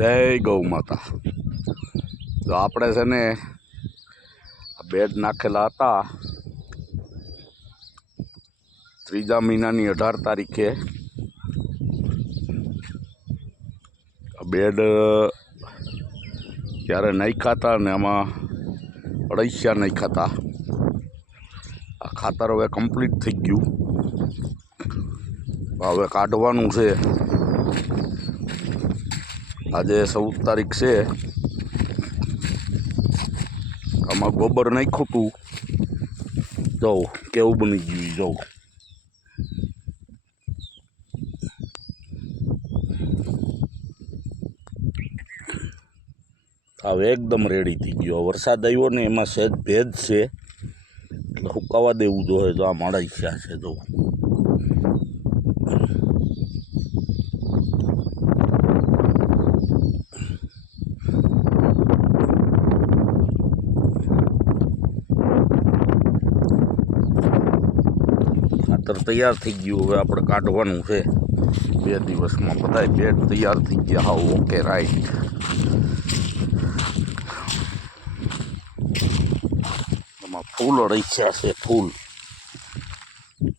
જય ગૌ માતા. તો આપણે છે ને બેડ નાખેલા હતા. ત્રીજા મહિનાની અઢાર તારીખે. બેડ ત્યારે નાખ્યા હતા ને એમાં અઢૈસ્યા નાખ્યા હતા. આ ખાતર હવે કમ્પ્લીટ થઈ ગયું. હવે કાઢવાનું છે. આજે ચૌદ તારીખ છે. આમાં ગોબર નાખ્યું હતું. જવું કેવું બની ગયું જાઉં જવું હવે એકદમ રેડી થઈ ગયો. વરસાદ આવ્યો ને એમાં સહેજ ભેજ છે. એટલે સુકાવા દેવું જોઈએ તો આ મારા ઈચ્છા છે તો ખાતર તૈયાર થઈ ગયું. હવે આપણે કાઢવાનું છે. બે દિવસમાં બધાય બેડ તૈયાર થઈ ગયા. હાવ ઓકે રાઈટ એમાં ફૂલ અળૈસ્યા છે, ફૂલ.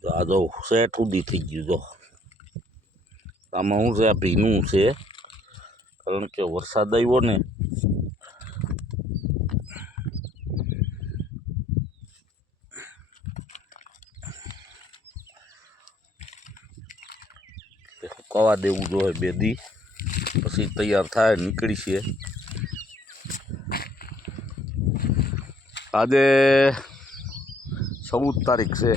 તો આ જો સેટ સુધી થઈ ગયું, જો. આમાં શું છે, આ ભીનું છે. કારણ કે વરસાદ આવ્યો ને તે સુકાવા દેવું જોઈએ બે દી પછી તૈયાર થાય, નીકળી છે. આજે ચૌદ તારીખ છે,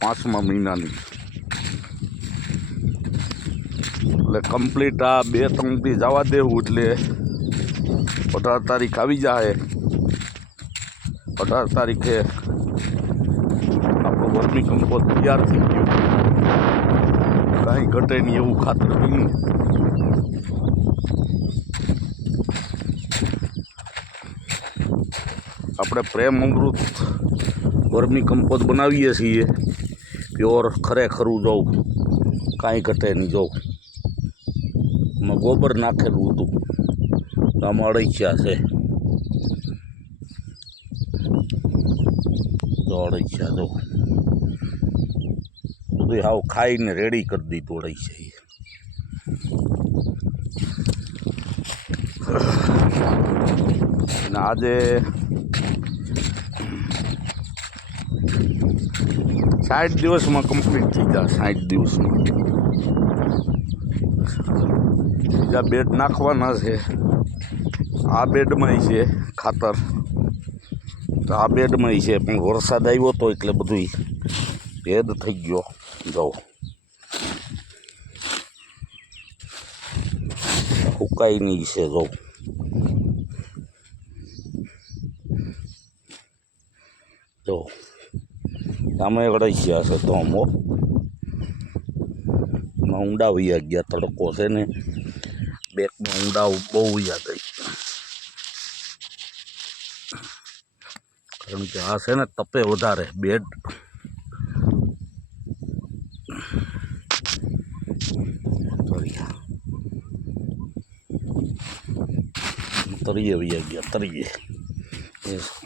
પાંચમા મહિનાની. એટલે કમ્પ્લીટ આ બે ત્રણ દી જવા દેવું એટલે અઢાર તારીખ આવી જાય અઢાર તારીખે આપણું વર્મી કંપો તૈયાર થઈ ગયું. કાંઈ ઘટે નહીં એવું ખાતર પીનું આપણે પ્રેમ અમૃત વર્મી કંપોઝ બનાવીએ છીએ. પ્યોર ખરેખરું જવું કાંઈ ઘટે નહીં જવું એમાં ગોબર નાખેલું હતું. આમાં અડૈચા છે. તો અળૈસ્યા જો બધું હાવ ખાઈને રેડી કરી દીધું અળૈસ્યા છે અને આજે સાઠ દિવસમાં કમ્પ્લીટ થઈ જાય સાઠ દિવસમાં. બીજા બેડ નાખવાના છે. આ બેડમાંય છે ખાતર. તો આ બેડમાંય છે, પણ વરસાદ આવ્યો હતો એટલે બધું ભેદ થઈ ગયો. જો હુકાઈ નહીં છે જો જો સામે અઢાઈસ્યા છે તો અમો ઊંડા વૈયા ગયા તડકો છે ને બેકમાં ઊંડા બહુ યાદ ગઈ કારણ કે આ છે ને તપે વધારે બેડ તળિયે વૈયા ગયા તરીએ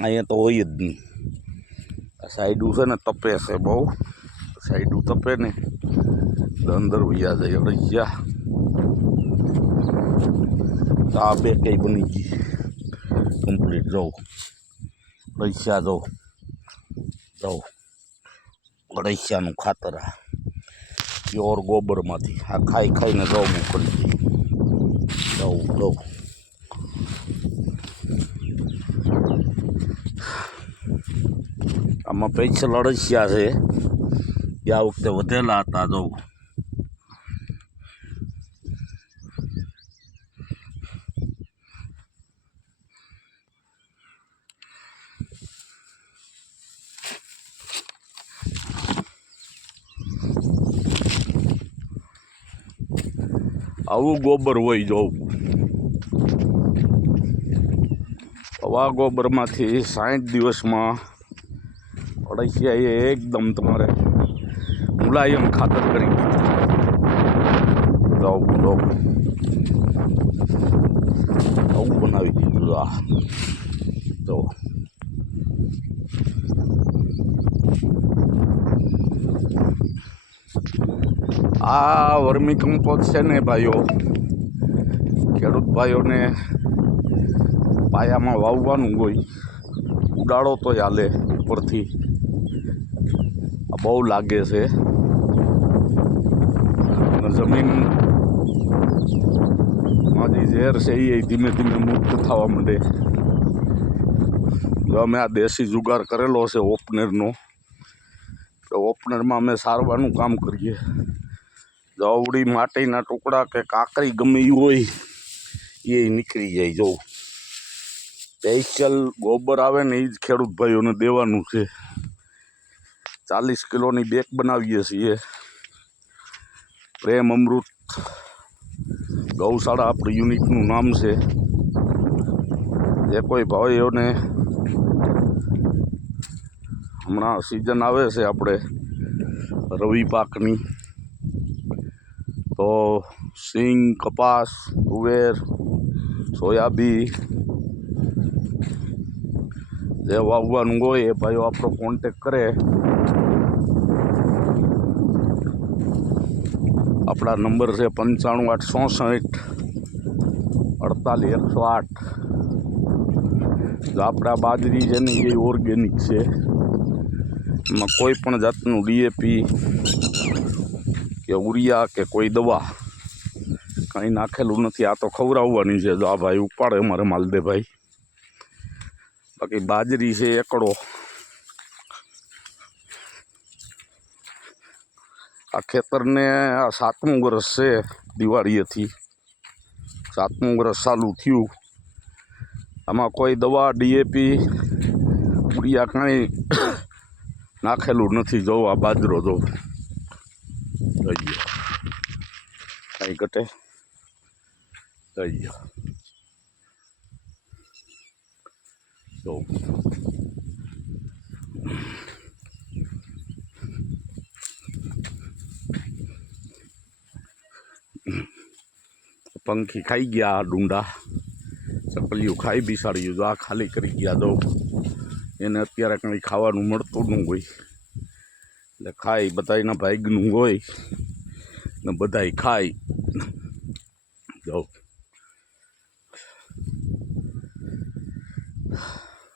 અહીંયા તો હોય જ નહીં. આ સાઈડું છે ને તપે છે બહુ. સાઈડું તપે ને અંદર વૈયા જાય. તો આ બે કઈ બની ગઈ. કમ્પ્લીટ જવું અડૈયા જવું જવું અડૈયાનું ખાતર આ. પ્યોર ગોબરમાંથી. આ ખાઈ ખાઈને જવું મોકલી. જાઉં જવું આમાં પેન્સિલ અડસિયા છે. એ આ વખતે વધેલા હતા જો. આવું ગોબર હોય જવું આવા ગોબરમાંથી સાઠ દિવસમાં અળસિયા એ એકદમ તમારે મુલાયમ ખાતર કરી. દીધું આવું, તો આવું. બનાવી દીધું, આ. તો આ વર્મી કમ્પોઝ છે ને ભાઈઓ, ખેડૂત ભાઈઓને પાયામાં વાવવાનું હોય, ઉડાડો તો હાલે ઉપરથી. બહુ લાગે છે. જમીન જે ઝેર છે એ ધીમે ધીમે મુક્ત થવા માંડે. જો અમે આ દેશી જુગાર કરેલો છે ઓપનરનો. તો ઓપનરમાં અમે સારવારનું કામ કરીએ. જવડી માટીના ટુકડા કે કાંકરી ગમે એ હોય એ નીકળી જાય જો. સ્પેશિયલ ગોબર આવે ને એ જ ખેડૂત ભાઈઓને દેવાનું છે. ચાલીસ કિલોની બેગ બનાવીએ છીએ. પ્રેમ અમૃત ગૌશાળા આપણું યુનિટનું નામ છે. જે કોઈ ભાઈઓને હમણાં સિઝન આવે છે આપણે રવિ પાકની. તો સિંગ, કપાસ કુવેર સોયાબી જે વાવવાનું હોય એ ભાઈઓ આપણો કોન્ટેક કરે. આપણા નંબર છે પંચાણું આઠ ચોસઠ અડતાલીસ એકસો આઠ. આપણા બાજરી છે ને એ ઓર્ગેનિક છે. એમાં કોઈ પણ જાતનું ડીએપી કે ઉરિયા કે કોઈ દવા કંઈ નાખેલું નથી. આ તો ખવડાવવાની છે. જો આ ભાઈ ઉપાડે અમારે માલદેભાઈ બાકી બાજરી છે એકડો. આ ખેતરને આ સાતમું વરસ છે દિવાળીએથી. સાતમું વરસ ચાલુ થયું. આમાં કોઈ દવા ડીએપી ઉરિયા કાંઈ નાખેલું નથી. જો આ બાજરો જો. કાંઈ ઘટે? જો. પંખી ખાઈ ગયા, ડુંડા ચકલીઓ ખાઈ બિસાડ્યું જો આ ખાલી કરી ગયા દો એને અત્યારે કંઈ ખાવાનું મળતું ન હોય. એટલે ખાય, બધા એના ભાગનું હોય ને બધાય ખાય. જાઓ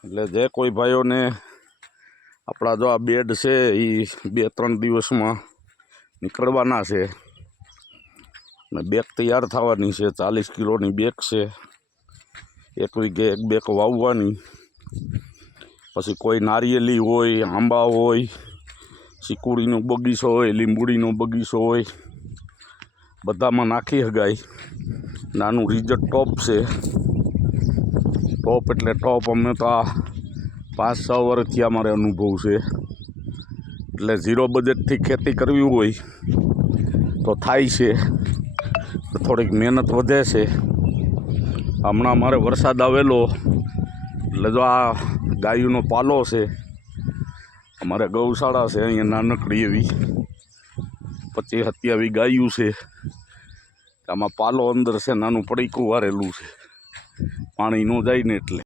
એટલે જે કોઈ ભાઈઓને આપણા જો આ બેડ છે એ બે ત્રણ દિવસમાં નીકળવાના છે. ને બેગ તૈયાર થવાની છે. ચાલીસ કિલોની બેગ છે. એક વીઘે એક બેગ વાવવાની. પછી કોઈ નારિયેલી હોય, આંબા હોય સિકુડીનો બગીચો હોય, લીંબુડીનો બગીચો હોય, બધામાં નાખી શકાય નાનું રિઝટ ટોપ છે. ટોપ એટલે ટોપ અમે તો આ પાંચ છ વર્ષથી અમારે અનુભવ છે. એટલે ઝીરો બજેટથી ખેતી કરવી હોય તો થાય છે. થોડીક મહેનત વધે છે. હમણાં અમારે વરસાદ આવેલો, એટલે જો આ ગાયોનો પાલો છે, અમારે ગૌશાળા છે, અહીંયા નાનકડી એવી. પચીસ હત્યાવી ગાયું છે, આમાં પાલો અંદર છે, નાનું પડીકું વારેલું છે. પાણી ન જાય ને એટલે.